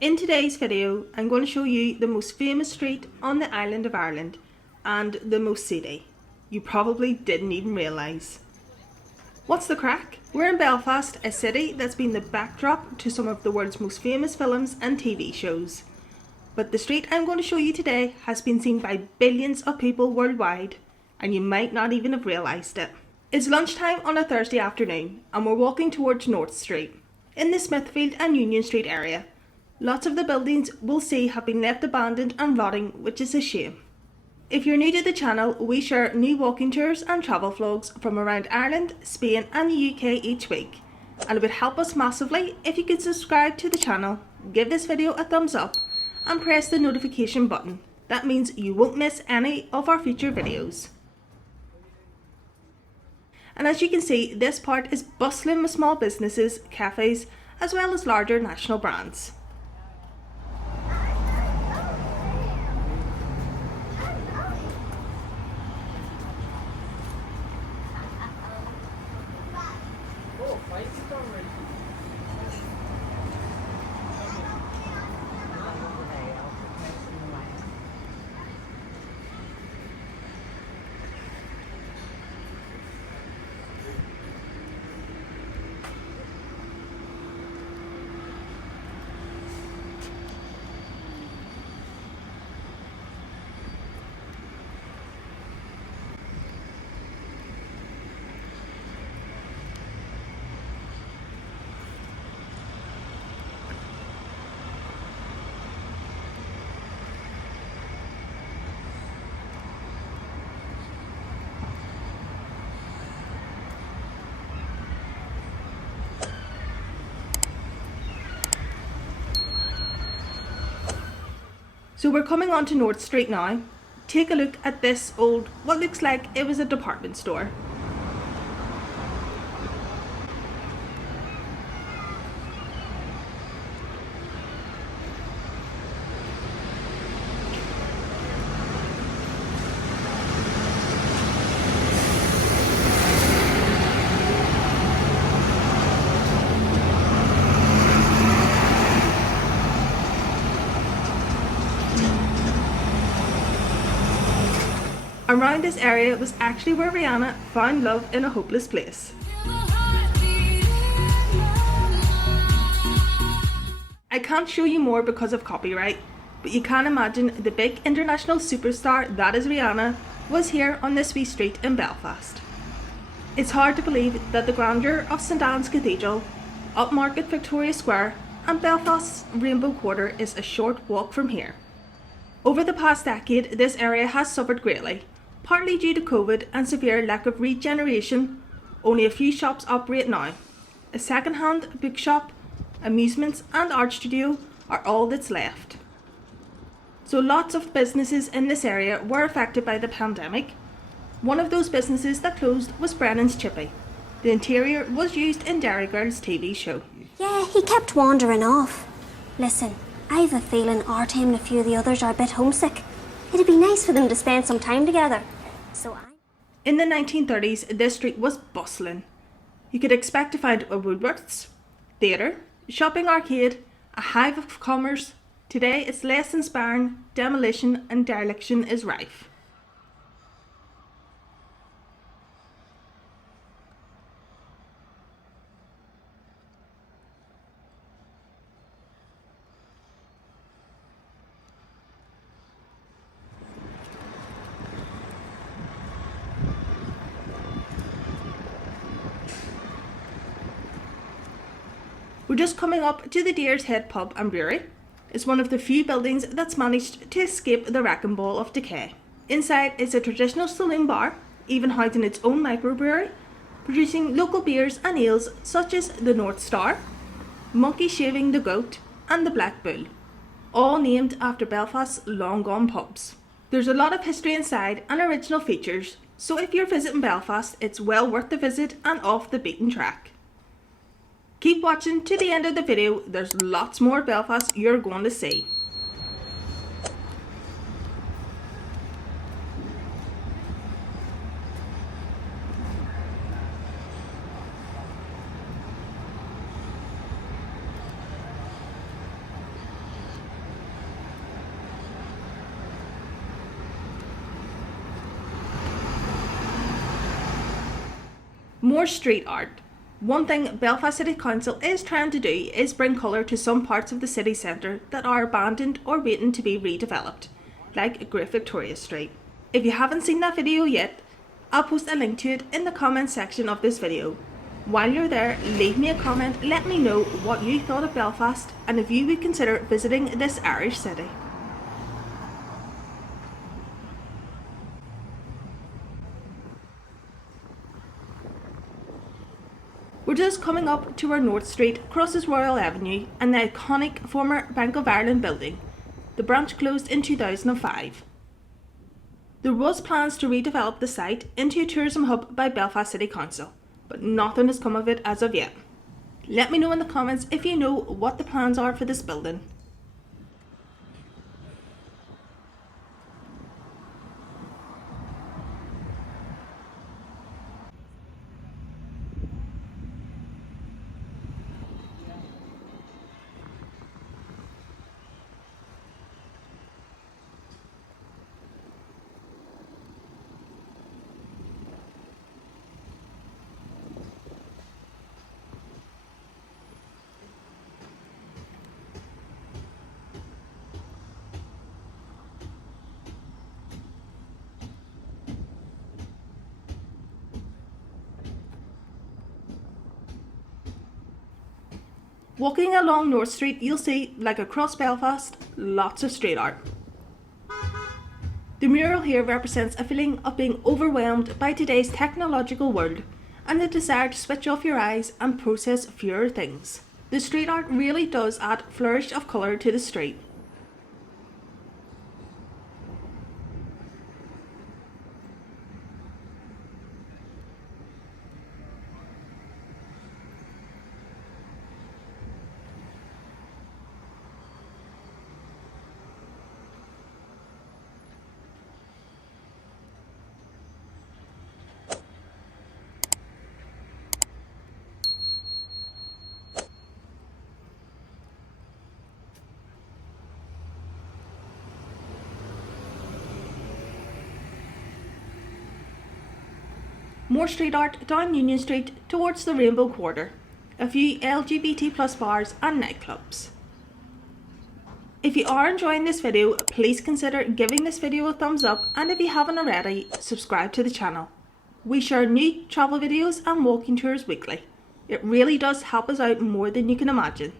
In today's video, I'm going to show you the most famous street on the island of Ireland and the most seedy. You probably didn't even realise. What's the crack? We're in Belfast, a city that's been the backdrop to some of the world's most famous films and TV shows. But the street I'm going to show you today has been seen by billions of people worldwide, and you might not even have realised it. It's lunchtime on a Thursday afternoon and we're walking towards North Street, in the Smithfield and Union Street area. Lots of the buildings we'll see have been left abandoned and rotting, which is a shame. If you're new to the channel, we share new walking tours and travel vlogs from around Ireland, Spain and the UK each week. And it would help us massively if you could subscribe to the channel, give this video a thumbs up and press the notification button. That means you won't miss any of our future videos. And as you can see, this part is bustling with small businesses, cafes, as well as larger national brands. So we're coming onto North Street now. Take a look at this old, what looks like it was a department store. Around this area was actually where Rihanna found love in a hopeless place. I can't show you more because of copyright, but you can imagine the big international superstar that is Rihanna was here on this wee street in Belfast. It's hard to believe that the grandeur of St Anne's Cathedral, upmarket Victoria Square and Belfast's Rainbow Quarter is a short walk from here. Over the past decade, this area has suffered greatly. Partly due to COVID and severe lack of regeneration, only a few shops operate now. A second-hand bookshop, amusements and art studio are all that's left. So lots of businesses in this area were affected by the pandemic. One of those businesses that closed was Brennan's Chippy. The interior was used in Derry Girl's TV show. Yeah, he kept wandering off. Listen, I've a feeling Artem and a few of the others are a bit homesick. It'd be nice for them to spend some time together. In the 1930s, this street was bustling. You could expect to find a Woolworths, theatre, shopping arcade, a hive of commerce. Today it's less than sparring, demolition and dereliction is rife. We're just coming up to the Deer's Head pub and brewery. It's one of the few buildings that's managed to escape the wrecking ball of decay. Inside is a traditional saloon bar, even housing its own microbrewery, producing local beers and ales such as the North Star, Monkey Shaving the Goat and the Black Bull, all named after Belfast's long gone pubs. There's a lot of history inside and original features, so if you're visiting Belfast, it's well worth the visit and off the beaten track. Keep watching to the end of the video, there's lots more Belfast you're going to see. More street art. One thing Belfast City Council is trying to do is bring colour to some parts of the city centre that are abandoned or waiting to be redeveloped, like Great Victoria Street. If you haven't seen that video yet, I'll post a link to it in the comments section of this video. While you're there, leave me a comment, let me know what you thought of Belfast and if you would consider visiting this Irish city. We're just coming up to where North Street crosses Royal Avenue and the iconic former Bank of Ireland building. The branch closed in 2005. There was plans to redevelop the site into a tourism hub by Belfast City Council, but nothing has come of it as of yet. Let me know in the comments if you know what the plans are for this building. Walking along North Street, you'll see, like across Belfast, lots of street art. The mural here represents a feeling of being overwhelmed by today's technological world and the desire to switch off your eyes and process fewer things. The street art really does add a flourish of colour to the street. More street art down Union Street towards the Rainbow Quarter. A few LGBT+ bars and nightclubs. If you are enjoying this video, please consider giving this video a thumbs up, and if you haven't already, subscribe to the channel. We share new travel videos and walking tours weekly. It really does help us out more than you can imagine.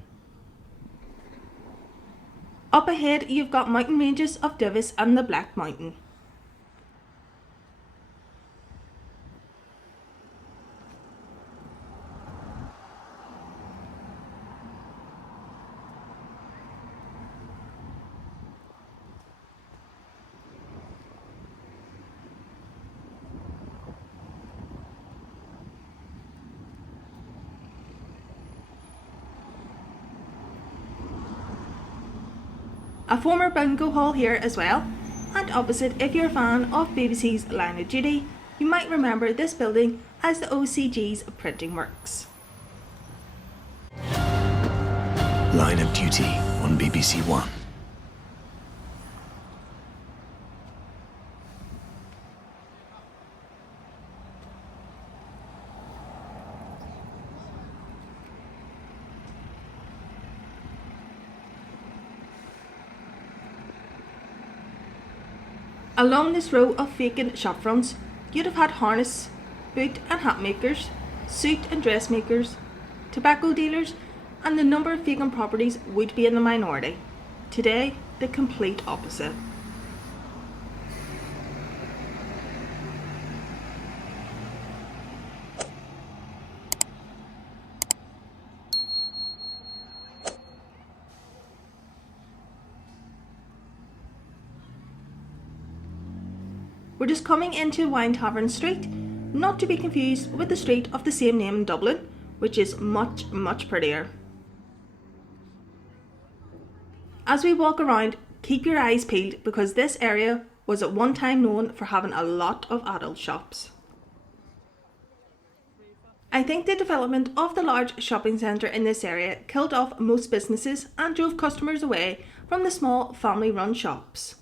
Up ahead you've got mountain ranges of Divis and the Black Mountain. A former bingo hall here as well, and opposite, if you're a fan of BBC's Line of Duty, you might remember this building as the OCG's printing works. Line of Duty on BBC One. Along this row of vacant shop fronts, you'd have had harness, boot and hat makers, suit and dressmakers, tobacco dealers, and the number of vacant properties would be in the minority. Today, the complete opposite. We're just coming into Winetavern Street, not to be confused with the street of the same name in Dublin, which is much prettier. As we walk around, keep your eyes peeled because this area was at one time known for having a lot of adult shops. I think the development of the large shopping centre in this area killed off most businesses and drove customers away from the small family-run shops.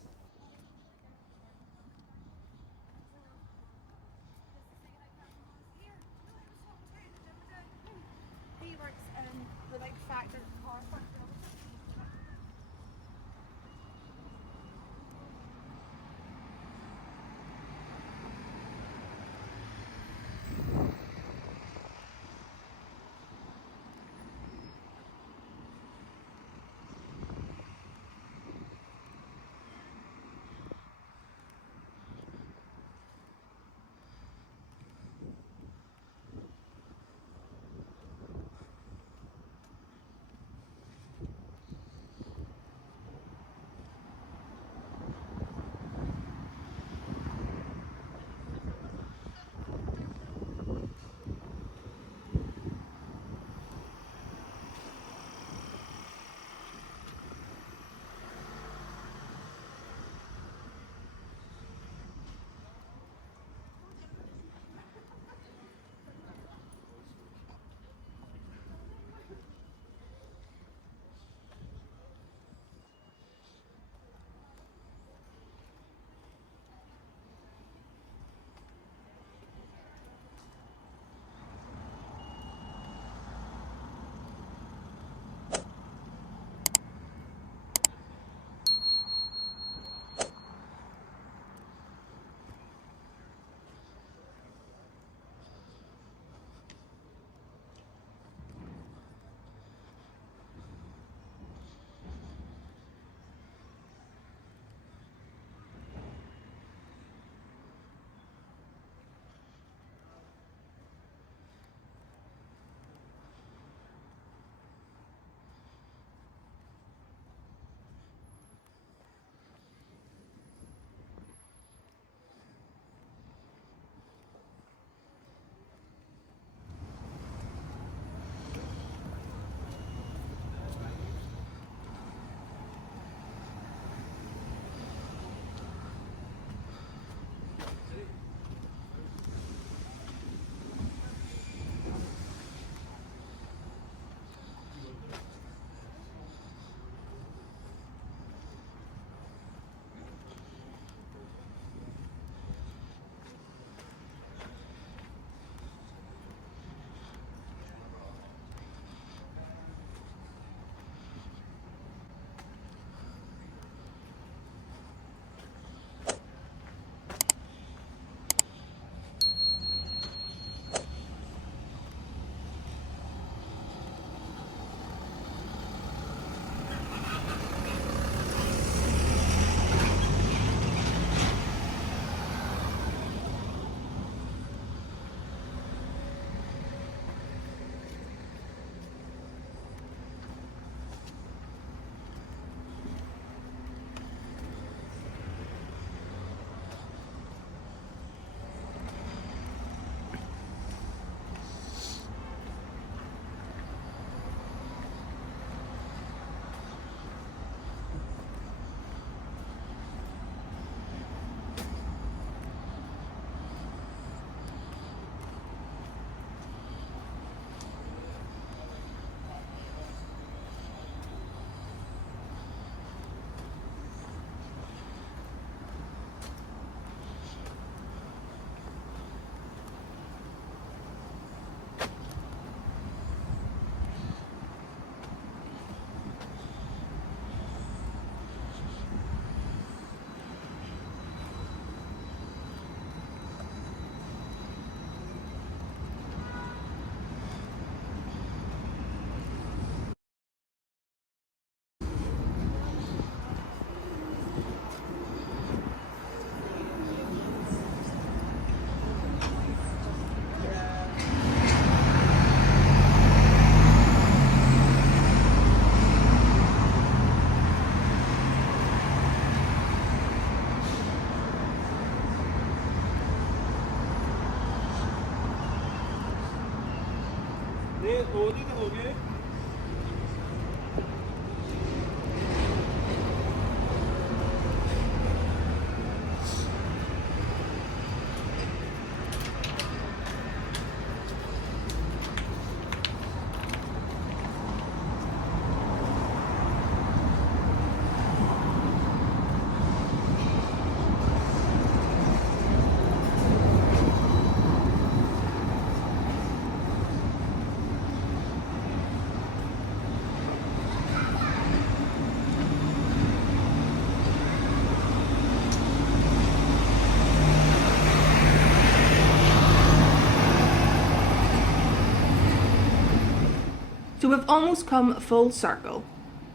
So we've almost come full circle.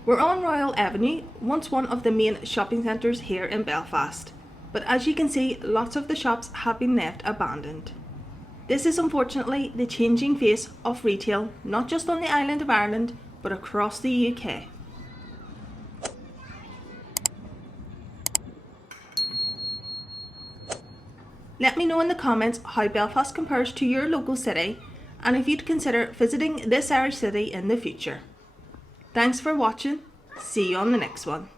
We're on Royal Avenue, once one of the main shopping centres here in Belfast. But as you can see, lots of the shops have been left abandoned. This is unfortunately the changing face of retail, not just on the island of Ireland, but across the UK. Let me know in the comments how Belfast compares to your local city, and if you'd consider visiting this Irish city in the future. Thanks for watching. See you on the next one.